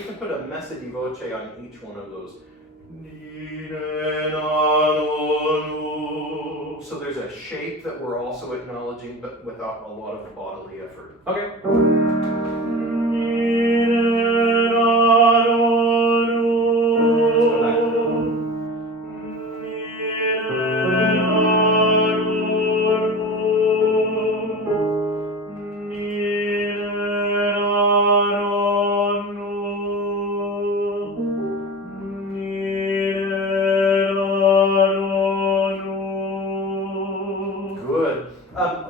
you can put a messa di voce on each one of those. So there's a shape that we're also acknowledging, but without a lot of bodily effort. Okay.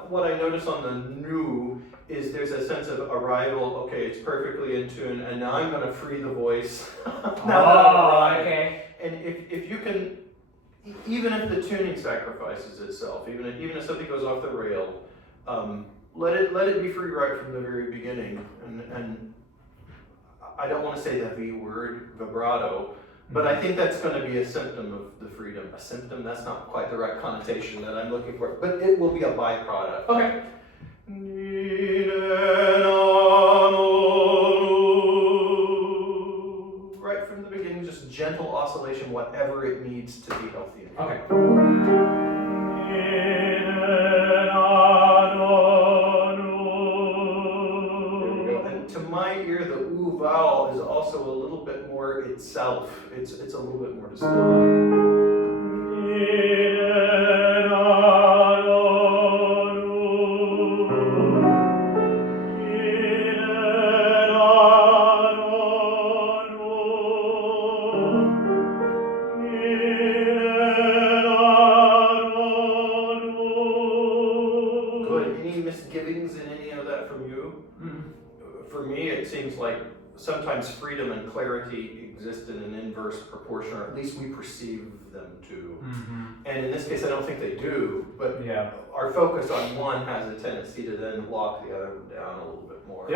What I notice on the new is there's a sense of arrival. Okay, it's perfectly in tune, and now I'm going to free the voice. Okay. And if you can, even if the tuning sacrifices itself, even if something goes off the rail, let it be free right from the very beginning. And I don't want to say the V word, vibrato. But I think that's going to be a symptom of the freedom. A symptom, that's not quite the right connotation that I'm looking for, but it will be a byproduct. Okay. Right from the beginning, just gentle oscillation, whatever it needs to be healthy. Okay. To my ear, the oo vowel is also a little bit more itself. It's a little bit more distilled. Good. Any misgivings in any of that from you? For me, it seems like sometimes freedom and clarity exist in an inverse proportion, or at least we perceive them to. And in this case, I don't think they do, but our focus on one has a tendency to then lock the other down a little bit more.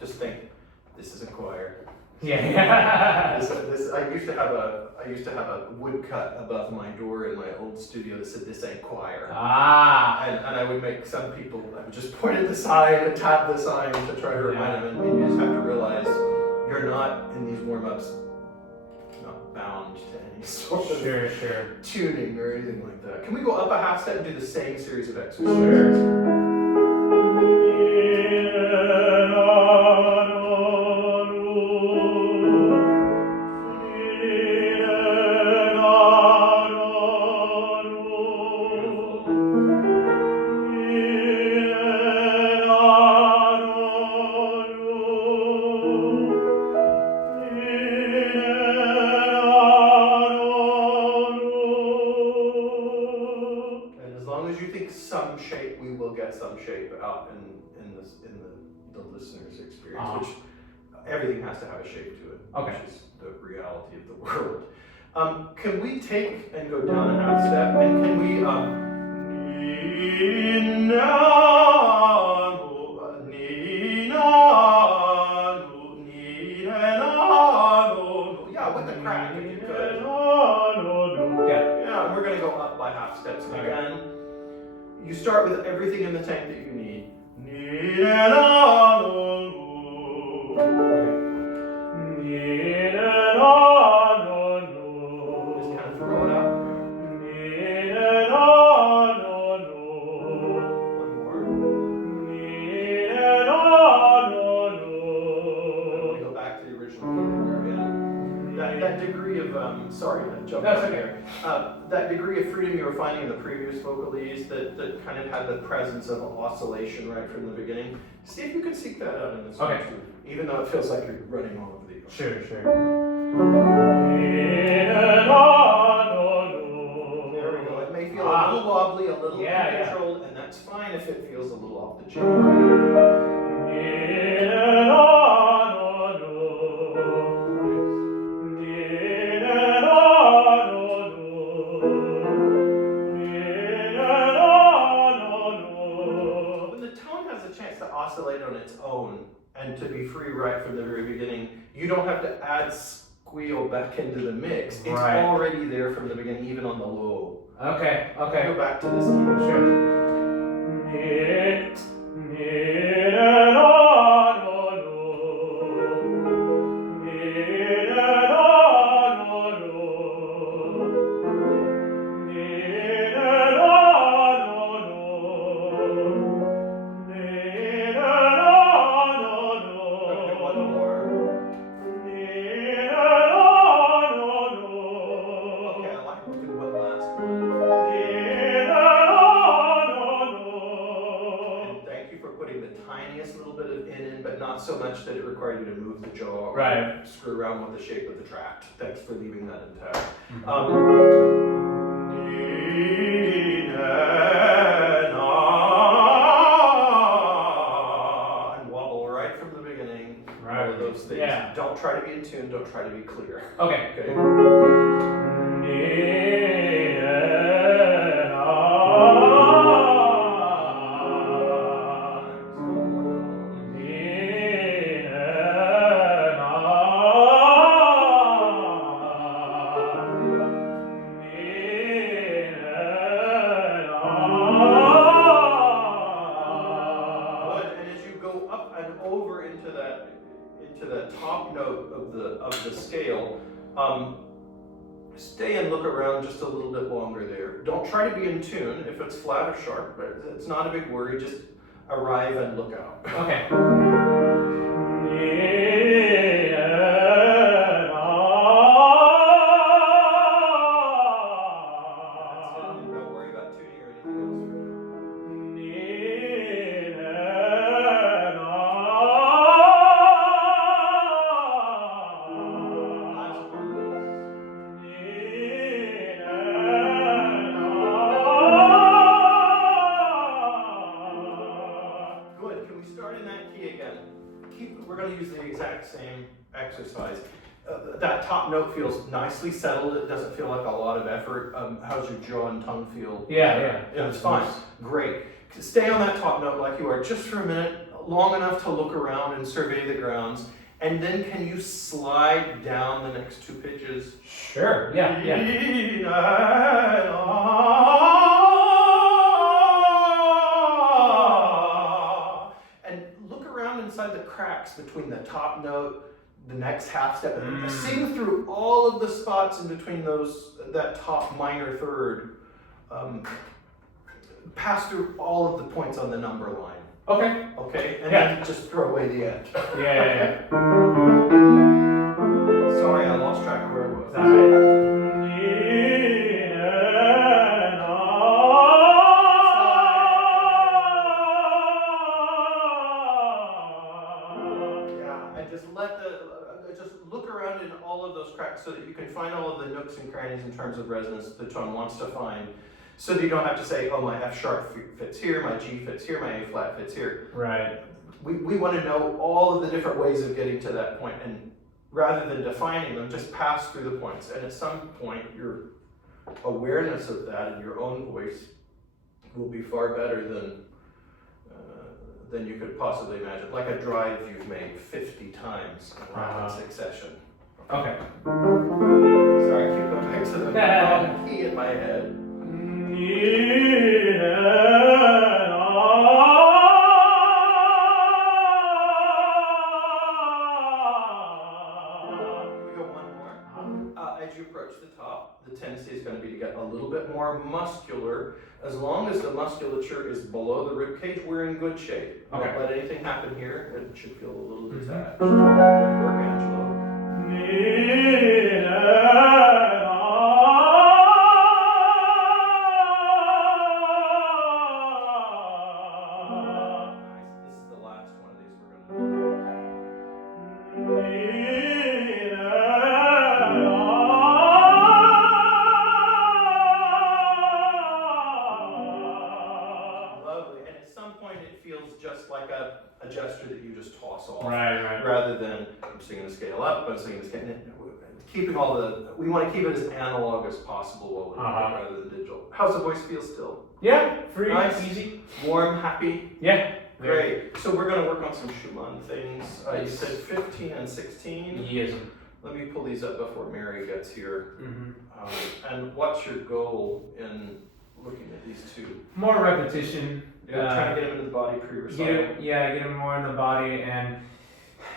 Just think, this is a choir. This I used to have a woodcut above my door in my old studio that said, "This ain't choir." And I would make some people, I would just point at the sign and tap the sign to try to remind them. And you just have to realize you're not in these warm-ups not bound to any sort of tuning or anything like that. Can we go up a half step and do the same series of exercises? Some shape, we will get some shape out in the listener's experience, which everything has to have a shape to it, which is the reality of the world. Can we take and go down a half step, and can we with the crack if you could. And we're going to go up by half steps again. You start with everything in the tank that you need. Just kind of throw it out there. One more. Let me go back to the original key that we were in. That degree of, sorry to jump in here. That degree of freedom you were finding in the previous vocalese that kind of had the presence of oscillation right from the beginning. See if you can seek that out in this one too, even though it feels like you're running all over the ear. Sure. There we go. It may feel a little wobbly, a little uncontrolled, and that's fine if it feels a little off the chain. Oscillate on its own and to be free right from the very beginning. You don't have to add squeal back into the mix. It's already there from the beginning, even on the low. Okay. Go back to this key. Sure. that it required you to move the jaw or Right. screw around with the shape of the tract. Thanks for leaving that intact. And wobble right from the beginning. Right. All of those things. Yeah. Don't try to be in tune. Don't try to be clear. Okay. Okay. Top note of the scale, stay and look around just a little bit longer there. Don't try to be in tune if it's flat or sharp, but it's not a big worry. Just arrive and look out. Okay. Don't worry about tuning or anything else. We're going to use the exact same exercise. That top note feels nicely settled. It doesn't feel like a lot of effort. How's your jaw and tongue feel? Yeah, it's fine. Great. Stay on that top note like you are just for a minute, long enough to look around and survey the grounds. And then can you slide down the next two pitches? Sure. Yeah. Inside the cracks between the top note, the next half step, and sing through all of the spots in between that top minor third. Pass through all of the points on the number line. Okay. Okay, and then just throw away the end. Yeah. Sorry, I lost track of where it was. That's right. Just look around in all of those cracks so that you can find all of the nooks and crannies in terms of resonance the tone wants to find, so that you don't have to say, oh, my F sharp fits here, my G fits here, my A flat fits here. Right. We want to know all of the different ways of getting to that point, and rather than defining them, just pass through the points. And at some point, your awareness of that in your own voice will be far better than you could possibly imagine. Like a drive you've made 50 times in rapid succession. Okay. Sorry, I keep going back to the wrong key in my head. As you approach the top, the tendency is going to be to get a little bit more muscular. As long as the musculature is below the rib cage, we're in good shape. Okay. Don't let anything happen here. It should feel a little detached. Work, Angelo. Nice. This is the last one of these we're going to do. Just like a gesture that you just toss off. Right. Rather than I'm singing the scale up, I'm singing the scale. Keeping we want to keep it as analog as possible while we do it rather than digital. How's the voice feel still? Yeah, free, nice, easy, warm, happy. Yeah. Great. So we're going to work on some Schumann things. You said 15 and 16. Yes. Let me pull these up before Mary gets here. And what's your goal in looking at these two? More repetition. Trying to get them into the body pre-recital. Get them more in the body, and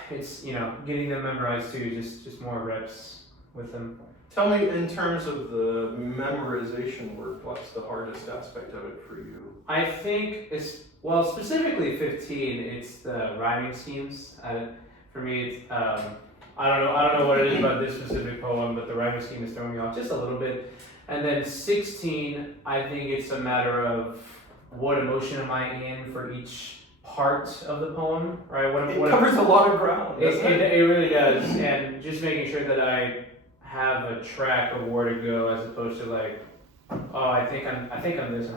it's getting them memorized too. Just more reps with them. Tell me, in terms of the memorization work, what's the hardest aspect of it for you? I think specifically 15. It's the rhyming schemes. For me, it's I don't know what it is about this specific poem, but the rhyming scheme is throwing me off just a little bit. And then 16, I think it's a matter of what emotion am I in for each part of the poem, right? It covers a lot of ground, doesn't it? It really does, and just making sure that I have a track of where to go as opposed to like, oh, I think I'm this,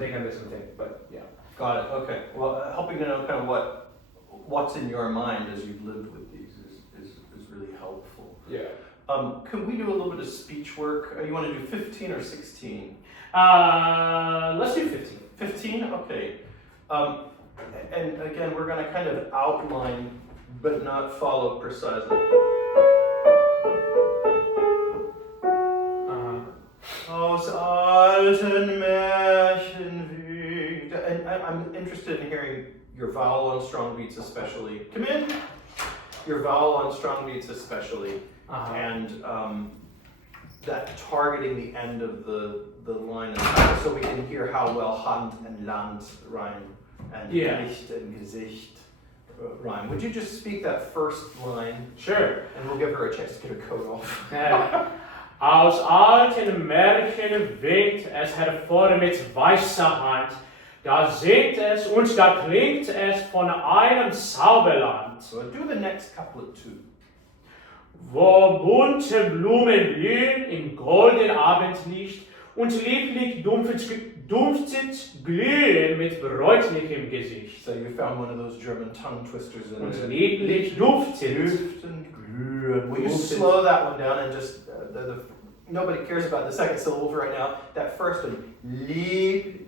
but yeah. Got it. Okay. Well, helping to know kind of what's in your mind as you've lived with these is really helpful. Yeah. Could we do a little bit of speech work? You want to do 15 or 16? Let's do 15. 15? Okay. And again, we're going to kind of outline, but not follow precisely. Aus alten Märchen winkt. And I'm interested in hearing your vowel on strong beats especially. Come in. Your vowel on strong beats especially. And that targeting the end of the line so we can hear how well Hand and Land rhyme and Licht and Gesicht rhyme. Would you just speak that first line? Sure. And we'll give her a chance to get her coat off. Aus alten Märchen winkt es hervor mit weißer Hand. Da singt es und da klingt es von einem Zauberland. So do the next couplet too. Wo bunte Blumen blühen im goldenen Abendlicht und lieblich dumpfet glühen mit bräutlichem Gesicht. So you found one of those German tongue twisters in Und it. lieblich duftet. Will you slow that one down and just, nobody cares about the second syllables right now. That first one, lieblich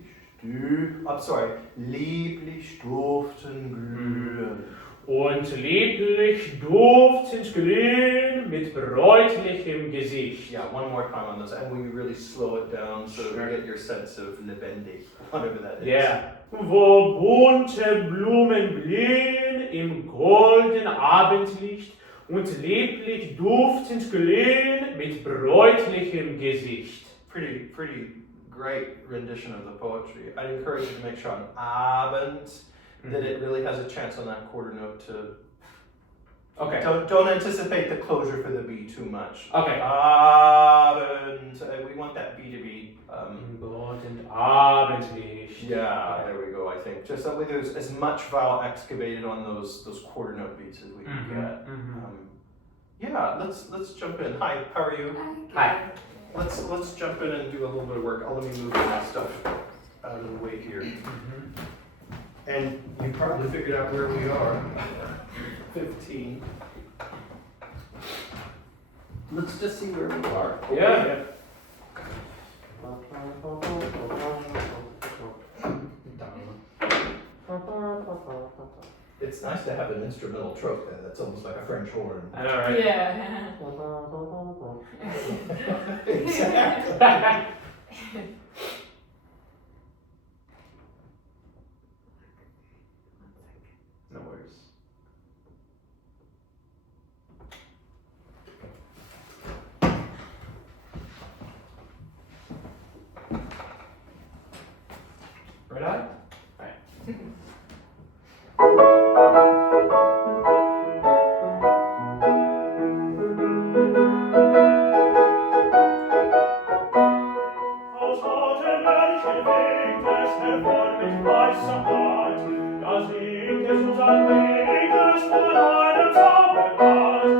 duften glühen. Und lieblich duftend glühen mit bräutlichem Gesicht. Yeah, one more time on those. And will you really slow it down so you get your sense of lebendig, whatever that is. Yeah. Wo bunte Blumen blühen im goldenen Abendlicht und lieblich duftend glühen mit bräutlichem Gesicht. Pretty great rendition of the poetry. I'd encourage you to make sure on Abend that it really has a chance on that quarter note to. Okay. Don't anticipate the closure for the B too much. Okay. Abend. We want that B to be. Goldenen Abendlicht. Yeah, there we go. I think just that way there's as much vowel excavated on those quarter note beats as we can get. Yeah, let's jump in. Hi, how are you? Hi. Let's jump in and do a little bit of work. Let me move my stuff out of the way here. And you probably figured out where we are. 15. Let's just see where we are. Yeah. It's nice to have an instrumental trope there. That's almost like a French horn. I know, right? Yeah. Exactly. No worries. Red eye? Right. Aus alten Märchen winkt es hervor mit weißer Hand. Da singt es und da klingt es von einem Zauberland.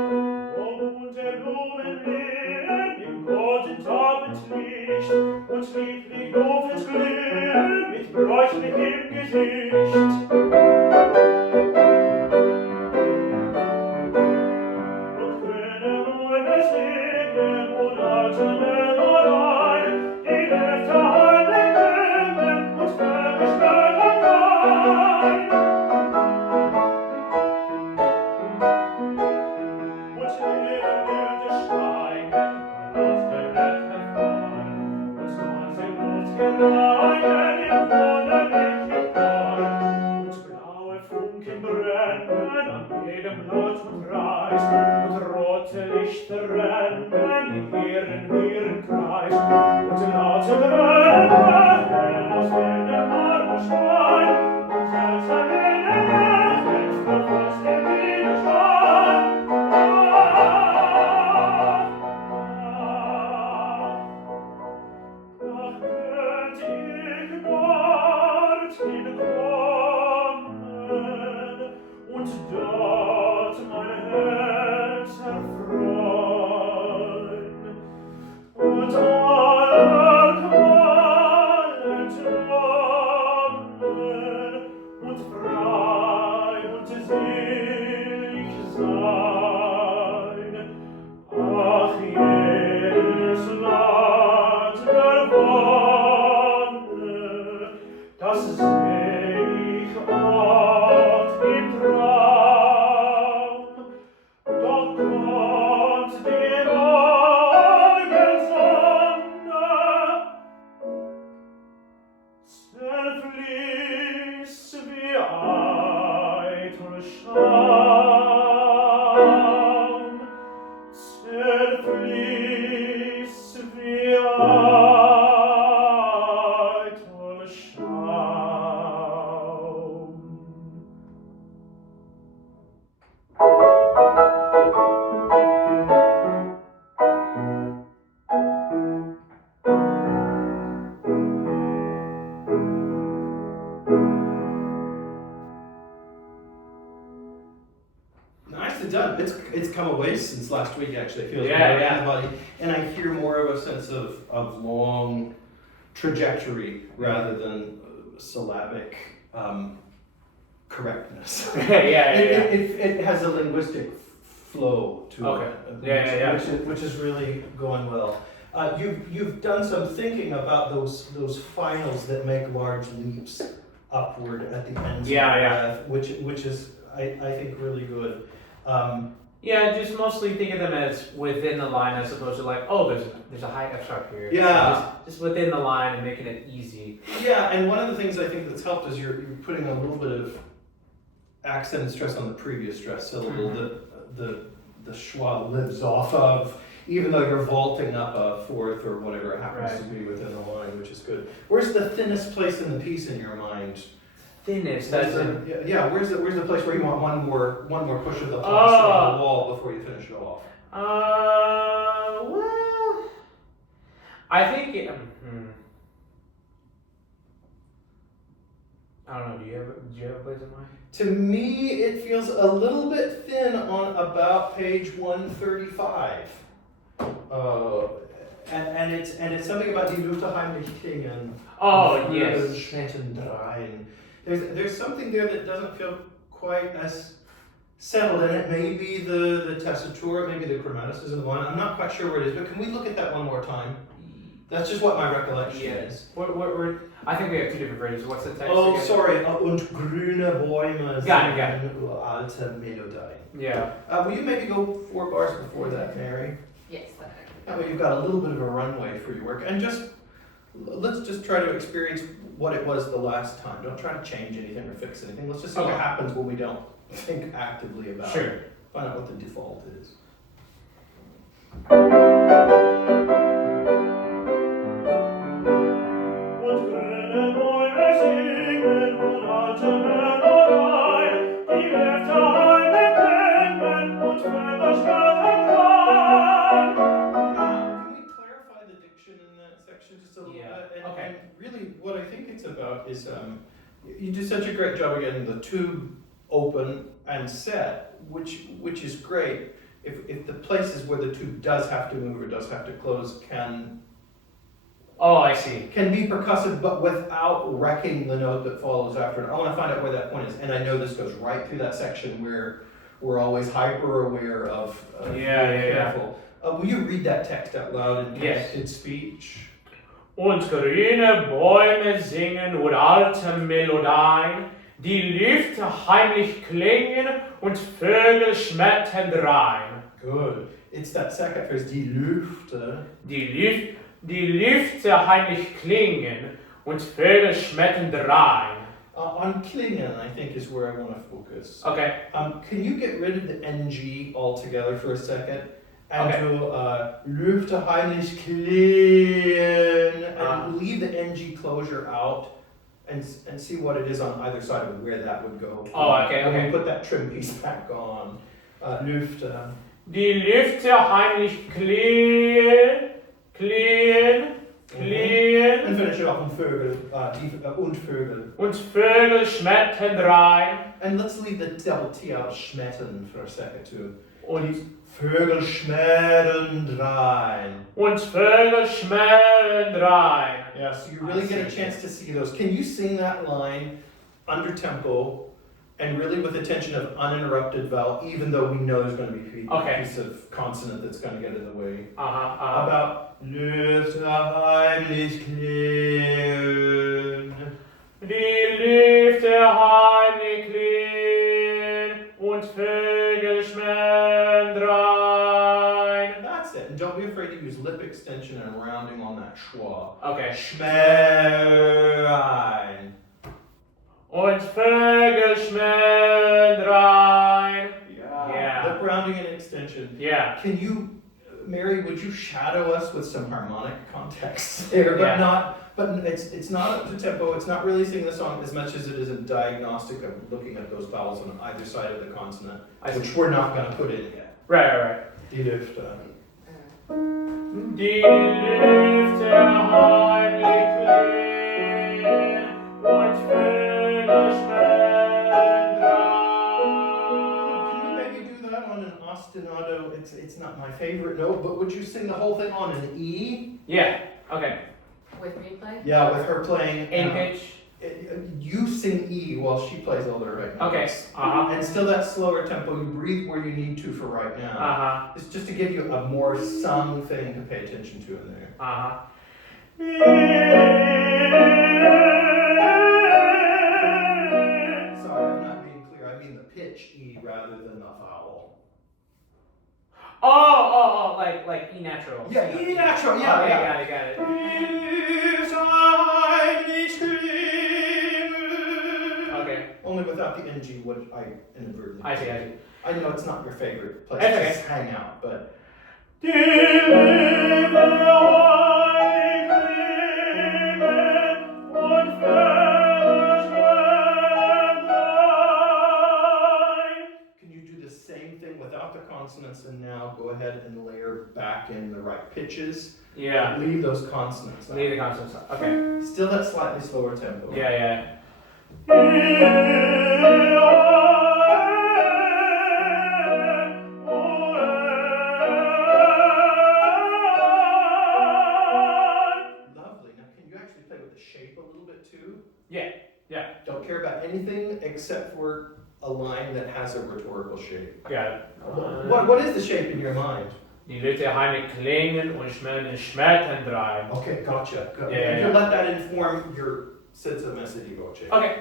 Wo bunte Blumen blühen im goldenen Abendlicht und lieblich duftend glühen mit bräutlichem Gesicht. Und grüne Bäume segnen und alte Männereien, die Lüfte heimlich klingen und völlig Männereien. Und ihre wilde Schweine aus der Welt hervor, und ganze Blutgereihen im wunderlichen Chor. Und blaue Funken brennen an jedem Blatt und Reis, und rote Lichter rennen in ihren Kreis. Und laute Dröhnen aus jedem Marmorstein, und seltsam in der Nacht verfasst der Widerschein. Ach, könnt ich dorthin kommen, come away since last week, actually. It feels Yeah, more yeah. in the body. And I hear more of a sense of long trajectory rather than syllabic correctness. It has a linguistic flow to Okay. it, which is really going well. You've done some thinking about those finals that make large leaps upward at the end of the breath, which is I think really good. Just mostly think of them as within the line as opposed to like, oh, there's a high F sharp here. Yeah. So just within the line and making it easy. Yeah, and one of the things I think that's helped is you're putting a little bit of accent and stress on the previous stress syllable that the schwa lives off of, even though you're vaulting up a fourth or whatever it happens to be within the line, which is good. Where's the thinnest place in the piece in your mind? Thinnest, Where's the place where you want one more push of the plaster on the wall before you finish it off? Well, I think I don't know. Do you have a place in mind? To me, it feels a little bit thin on about page 135. And it's something about die Luft heimlich klingen. Oh, yes. Schmettendrein. There's something there that doesn't feel quite as settled, and it may be the tessitura, maybe the grammaticism of the line. I'm not quite sure where it is, but can we look at that one more time? That's just what my recollection is. I think we have two different versions. What's the text? Oh, again? sorry. Und grüne Bäume Got it. alte Melodie. Yeah. Will you maybe go 4 bars before that, Mary? Yes. That way you've got a little bit of a runway for your work. And let's just try to experience what it was the last time. Don't try to change anything or fix anything. Let's just see what happens when we don't think actively about it. Find out what the default is. Just a little bit. And really what I think it's about is you do such a great job of getting the tube open and set, which is great. If the places where the tube does have to move or does have to close can be percussive, but without wrecking the note that follows after it. I want to find out where that point is, and I know this goes right through that section where we're always hyper aware of being careful. Will you read that text out loud in connected speech? Und grüne Bäume singen und alte Melodien, die Lüfte heimlich klingen und Vögel schmettern drein. Good. It's that second phrase, die Lüfte. Die Lüfte heimlich klingen und Vögel schmettern drein. On klingen, I think, is where I want to focus. Okay. Can you get rid of the NG altogether for a second? And do Lüfte heimlich klingen, and leave the NG closure out, and see what it is on either side of where that would go. When we put that trim piece back on. Lüfte. Die Lüfte heimlich klingen. And finish it off on Vögel, und Vögel. Und Vögel schmettern drein. And let's leave the double T out, schmettern, for a second too. Und Vögel schmettern drein. Und Vögel schmettern drein. Yeah, so you really get a chance to see those. Can you sing that line under tempo and really with attention of uninterrupted vowel, even though we know there's going to be a piece of consonant that's going to get in the way? About Lüfte heimlich klingen. Die Lüfte heimlich klingen und Vögel schmettern drein. That's it. And don't be afraid to use lip extension and rounding on that schwa. Schmettern. Und Vögel schmettern drein. Yeah. Lip rounding and extension. Yeah. Can you, Mary, would you shadow us with some harmonic context there? But it's not up to tempo. It's not really singing the song as much as it is a diagnostic of looking at those vowels on either side of the consonant, which we're not going to put in yet. Right. Die Lüfte. Die Lüfte heimlich klingen und Vögel schmettern drein. Can you maybe do that on an ostinato, it's not my favorite note, but would you sing the whole thing on an E? Yeah. Okay. With replay? Yeah, with her playing. A pitch. You sing E while she plays all the right notes. Okay. And still that slower tempo, you breathe where you need to for right now. It's just to give you a more sung thing to pay attention to in there. Sorry, I'm not being clear. I mean the pitch E rather than the vowel. Oh, like E natural. Yeah, E natural, yeah. Okay, yeah. got it. Okay. Only without the NG, what I inadvertently. I see. I know it's not your favorite place Okay. to hang out, but. Can you do the same thing without the consonants and now go ahead and layer back in the right pitches? Yeah. Leave those consonants out. Leave the consonants. Okay. Still that slightly slower tempo. Yeah. Lovely. Now can you actually play with the shape a little bit too? Yeah. Don't care about anything except for a line that has a rhetorical shape. Got it. What is the shape in your mind? Die Leute haben klingen und schmecken drei. Okay, gotcha. Good. Yeah. You let that inform your sense of message voce. Okay.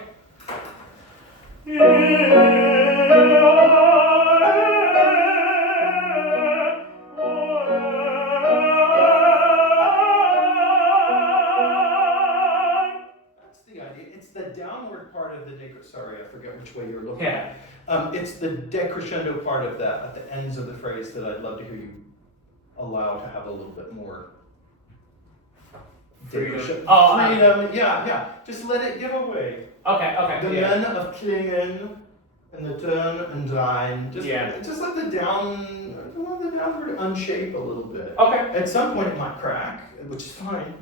That's the idea. It's the downward part of the sorry, I forget which way you're looking. Yeah. It's the decrescendo part of that at the ends of the phrase that I'd love to hear you allow to have a little bit more Freedom. freedom. Oh, Yeah. Just let it give away. Okay. The Yeah. men of klingen and the turn and drein. Just let the downward unshape a little bit. Okay. At some point it might crack, which is fine.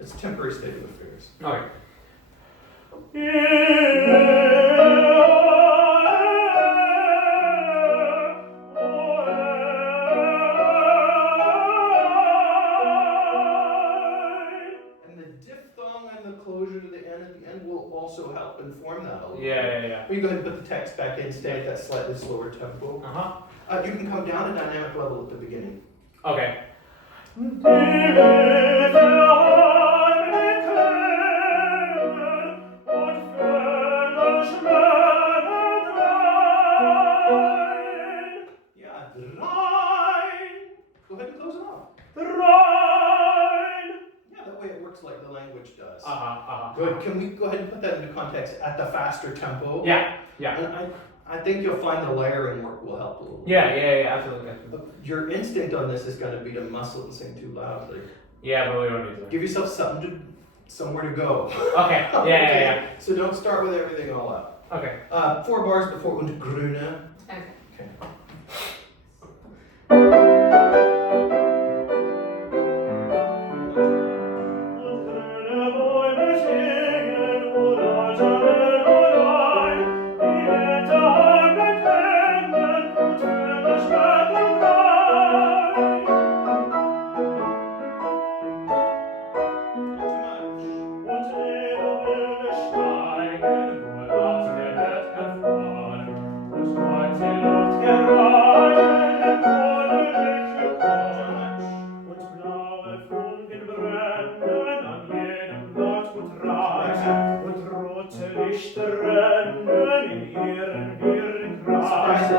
It's a temporary state of affairs. Okay. Closure to the end at the end will also help inform that a little. Yeah. When you go ahead and put the text back in, stay at that slightly slower tempo. You can come down a dynamic level at the beginning. Okay. Yeah, Rhine. Go ahead and close it off. Yeah, that way it works like the language does. Good. Can we go ahead and put that into context at the faster tempo? Yeah. And I think you'll find the layering work will help a little. Yeah, absolutely. Your instinct on this is going to be to muscle and sing too loudly. Yeah, but we don't need to. Give yourself somewhere to go. Okay. Yeah. So don't start with everything all up. Okay. 4 bars before und grüne. Okay. Ach,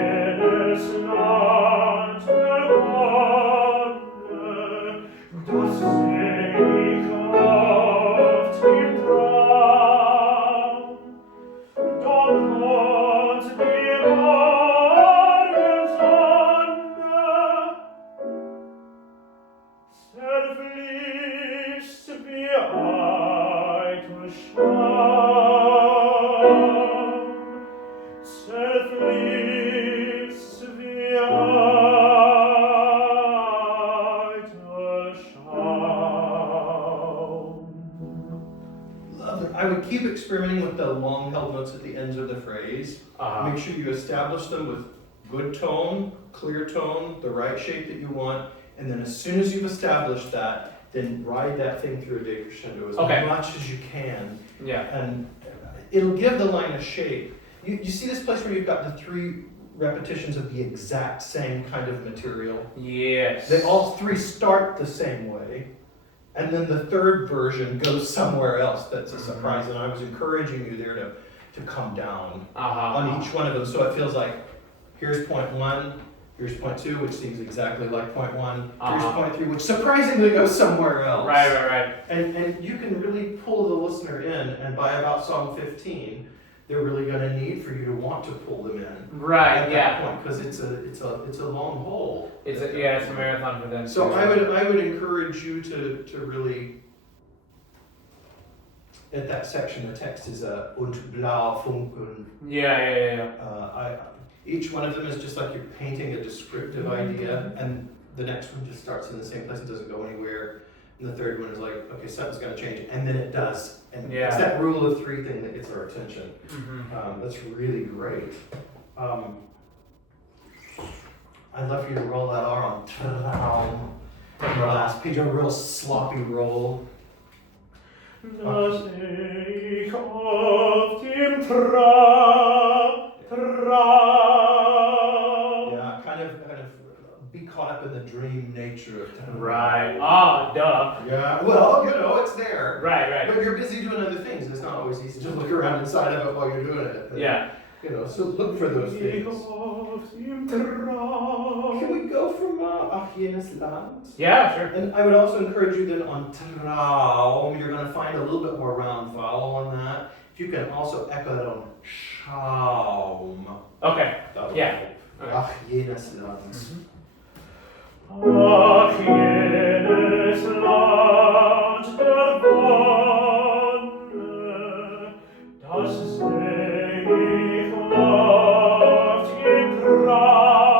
jedes Mal experimenting with the long held notes at the ends of the phrase, make sure you establish them with good tone, clear tone, the right shape that you want, and then as soon as you've established that, then ride that thing through a decrescendo as much as you can. Yeah. And it'll give the line a shape. You see this place where you've got the 3 repetitions of the exact same kind of material? Yes. They all 3 start the same way, and then the third version goes somewhere else that's a surprise, and I was encouraging you there to come down on each one of them, so it feels like, here's point 1, here's point 2, which seems exactly like point 1, here's point 3, which surprisingly goes somewhere else. Right. And you can really pull the listener in, and by about song 15, they're really going to need for you to want to pull them in. Right. At that point, because it's a long haul. It's a marathon for them. So I would encourage you to really. At that section, the text is und blau funkeln. Yeah. Each one of them is just like you're painting a descriptive idea, and the next one just starts in the same place and doesn't go anywhere. And the third one is like, okay, something's going to change, and then it does. And it's that rule of 3 thing that gets our attention. That's really great. I'd love for you to roll that R on Traum. The last page, a real sloppy roll. Das ich auf dem Traum. Yeah, kind of be caught up in the dream nature of time. Right. Duh. Yeah, well, it's there. Right. But you're busy doing other things. It's not always easy to look around inside of it while you're doing it. Yeah. So look for those things. Can we go from Ach jenes Land? Yeah, sure. And I would also encourage you then on Traum, you're going to find a little bit more round vowel on that. If you can also echo that on Schaum. Okay. Yeah. Ach jenes Land. Ach jenes Land der Wonne, das seh ich oft im Traum,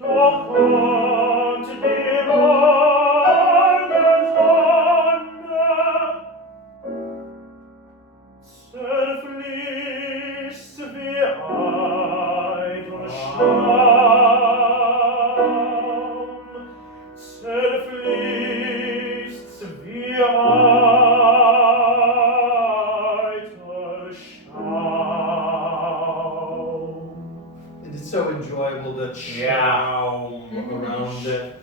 doch kommt die Morgensonne, zerfließt wie eitel Schaum, zerfließt wie eitel Schaum. It's so enjoyable that Schaum around it.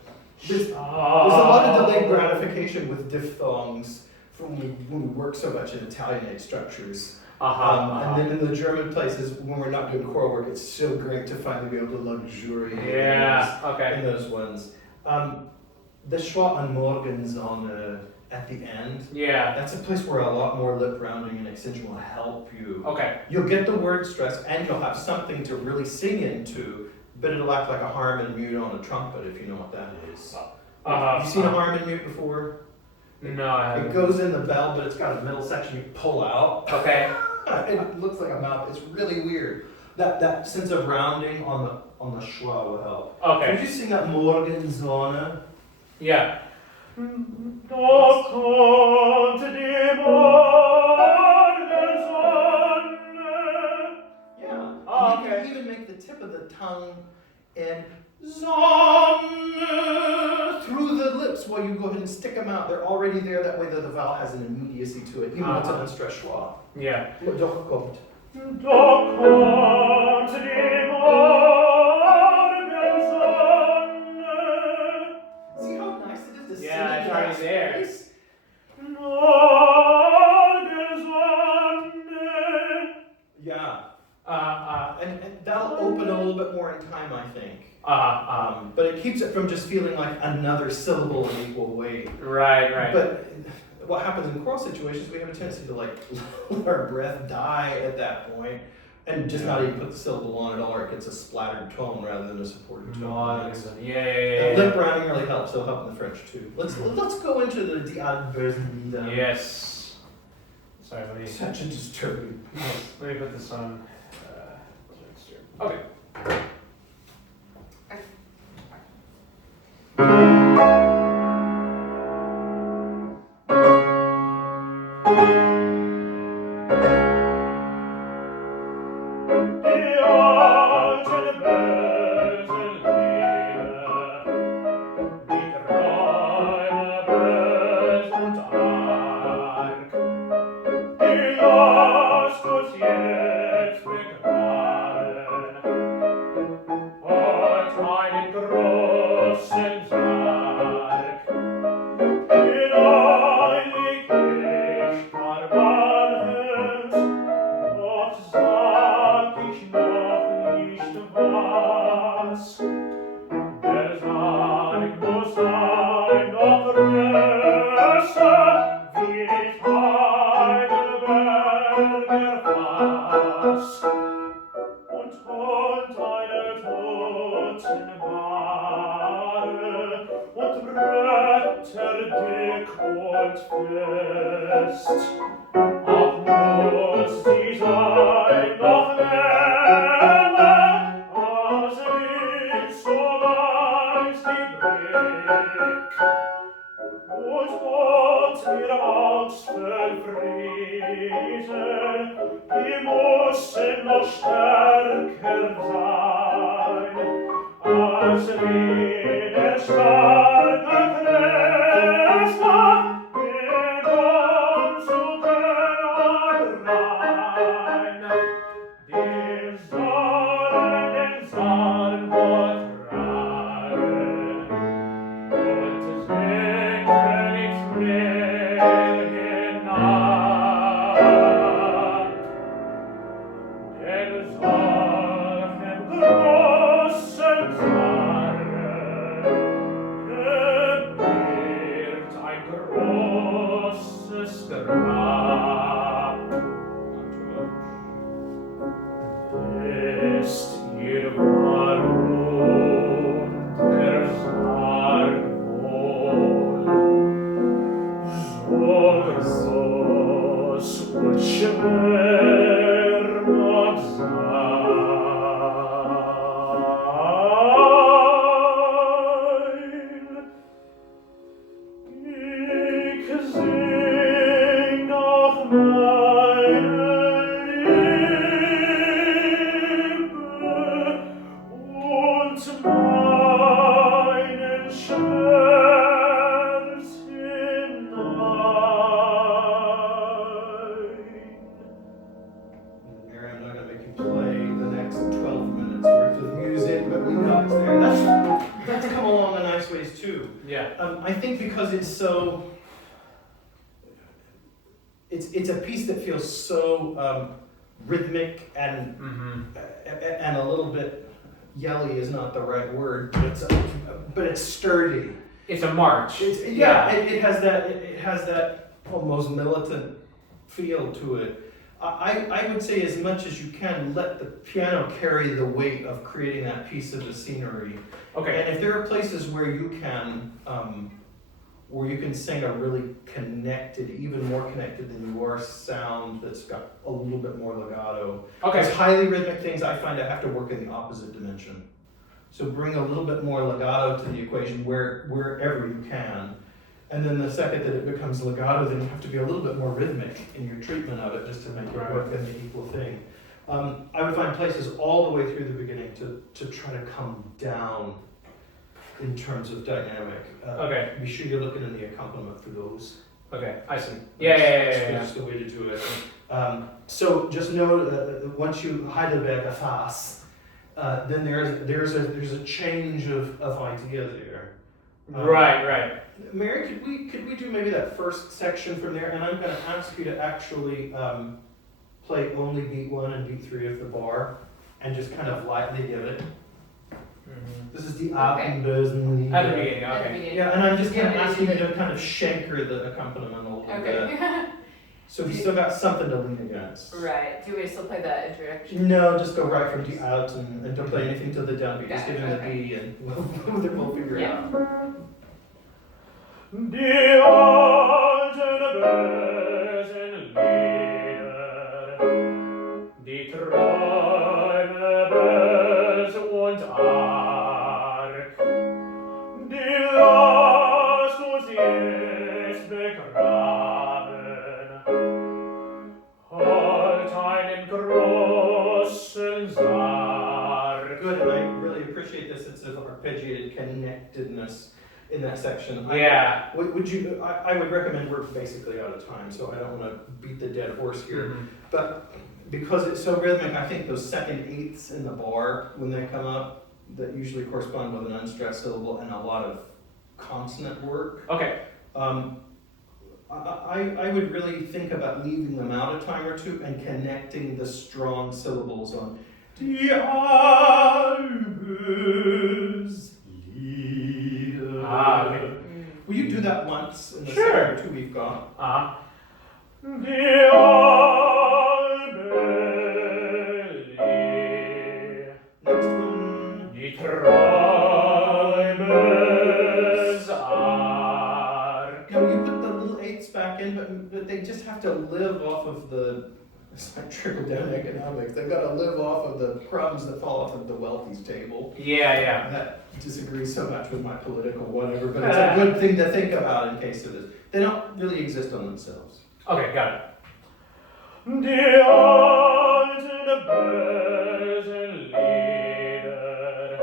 There's a Ah. lot of delayed gratification with diphthongs when we work so much in Italianate structures. And then in the German places, when we're not doing choral work, it's so great to finally be able to luxuriate in those ones. The Schwa an Morgensonne at the end, that's a place where a lot more lip rounding and extension will help you. Okay. You'll get the word stress and you'll have something to really sing into, but it'll act like a harmon mute on a trumpet if you know what that is. Have you seen a harmon mute before? No, I haven't. It goes in the bell, but it's got a middle section you pull out. Okay. It looks like a mouth. It's really weird. That sense of rounding on the schwa will help. Okay. Could you sing that Morgensonne? Yeah. Doch kommt die Morgensonne. Yeah. Oh, You okay. can even make the tip of the tongue and Sonne through the lips while you go ahead and stick them out. They're already there. That way the vowel has an immediacy to it, even though it's an unstressed schwa. Yeah. Doch kommt. Doch kommt die Morgensonne. See how nice it is to sing Yeah, it it's in already that there. space? Morgensonne. Yeah. And that'll open a little bit more in time, I think. But it keeps it from just feeling like another syllable in equal weight. Right. But what happens in choral situations, we have a tendency to like let our breath die at that point and just not even put the syllable on at all, or it gets a splattered tone rather than a supported tone. Yeah. Lip rounding really helps. It'll help in the French too. Let's go into the Die Adversen. Yes. Sorry, let me Such a disturbing piece. let me put this on. Okay. einen großen Sarg. Hinein leg ich gar manches, doch sag ich noch nicht was. Der Sarg muss sein noch größer, wie ich Heidelberger Fass. Und holt eine Totenbahre und Bretter dick und fest. Auch muss sie sein noch länger, als wird so weiß die Blick. Und Gott mir aus verfriesen, die mussen noch stärker sein, als wie der starke Christa in uns zu rein. Die sollen den Saal tragen und singen ins Meer hinab. Denn solchem großen Sarge gebührt ein großes Grab. Ist ihr warum der Sarg wohl so groß und schwer mag sein? Ich sing noch meine Liebe und meinen Schmerz hinein. Mary, I'm not going to make you play the next 12 minutes worth of music, but we know it's there. That's come along in nice ways too. Yeah. I think because it's so, it's a piece that feels so rhythmic and and a little bit yelly is not the right word, but it's sturdy. It's a march. It has that almost militant feel to it. I would say as much as you can let the piano carry the weight of creating that piece of the scenery. Okay. And if there are places where you can sing a really connected, even more connected than you are sound that's got a little bit more legato. Okay. Those highly rhythmic things I find I have to work in the opposite dimension. So bring a little bit more legato to the equation wherever you can. And then the second that it becomes legato, then you have to be a little bit more rhythmic in your treatment of it just to make it work in the equal thing. I would find places all the way through the beginning to try to come down in terms of dynamic. Okay. Be sure you're looking in the accompaniment for those. Okay, I see. Yeah. That's the way to do it. So just know once you Heidelberger Fass, then there's a change of idea there. Right. Mary, could we do maybe that first section from there? And I'm going to ask you to actually play only beat 1 and beat 3 of the bar, and just kind of lightly give it. This is the Abendbösen Lieder. At the beginning, okay. Yeah, and I'm just kind of asking you to kind of shanker the accompaniment a little bit. Okay. So we still got something to lean against. Right. Do you want me to still play the introduction? No, just go right from D out and don't play anything till the downbeat. Just give him the Okay. D and we'll figure it out. Die alten bösen Lieder, die Träume böse und arg, die lasst uns jetzt begraben, halt einen großen Sarg. Good, and I really appreciate the sense of arpeggiated connectedness in that section. Yeah. I would recommend, we're basically out of time, so I don't want to beat the dead horse here. But because it's so rhythmic, I think those second eighths in the bar, when they come up, that usually correspond with an unstressed syllable and a lot of consonant work. Okay. I would really think about leaving them out a time or two and connecting the strong syllables on Die Albes Lieder. Okay. Will you do that once in the Sure. second or two we've got? Die Albes Lieder. Next one. Die Träumes Arg. You put the little eighths back in, but they just have to live off of the. It's like trickle down economics. They've got to live off of the crumbs that fall off of the wealthy's table. Yeah. That disagrees so much with my political whatever, but it's a good thing to think about in case of this. They don't really exist on themselves. Okay, got it. Die alten bösen Lieder,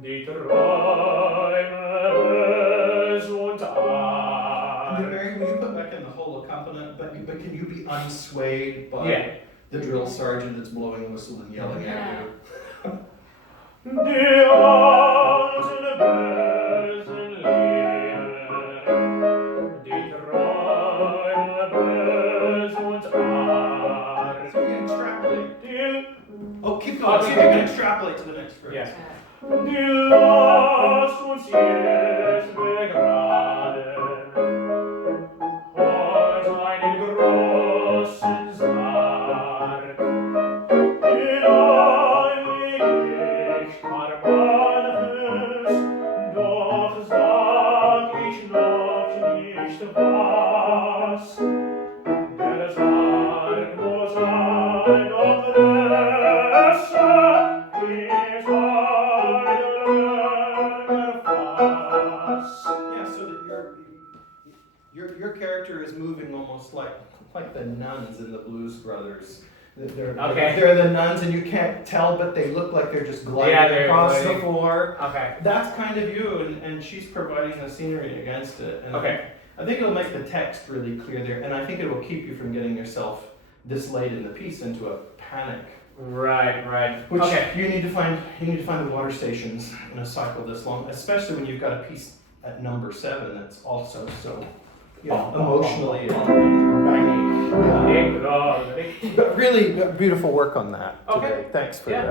die Träume bös und arg. Mary, will you put back in the whole accompaniment, but can you be unswayed by the drill sergeant that's blowing the whistle and yelling at you? Die alten bösen Lieder, die Träume bös und arg. So you can extrapolate. Oh, keep Oh, going. keep You can going. extrapolate to the next phrase. Yeah. Die lasst uns jetzt begraben, heute einen großen Sarg. In eilig kann manches, doch sag ich noch nicht was. Der Sarg muss sein und größer, ist Yeah, so that your character is moving almost like the nuns in the Blues Brothers. They're the nuns, and you can't tell, but they look like they're just gliding across the floor. Okay. That's kind of you, and she's providing the scenery against it. And Okay. I think it'll make the text really clear there, and I think it will keep you from getting yourself this late in the piece into a panic. Right. Which Okay. you need to find the water stations in a cycle this long, especially when you've got a piece at number 7 that's also so emotionally banging. But really beautiful work on that today. Okay. Thanks for Yeah.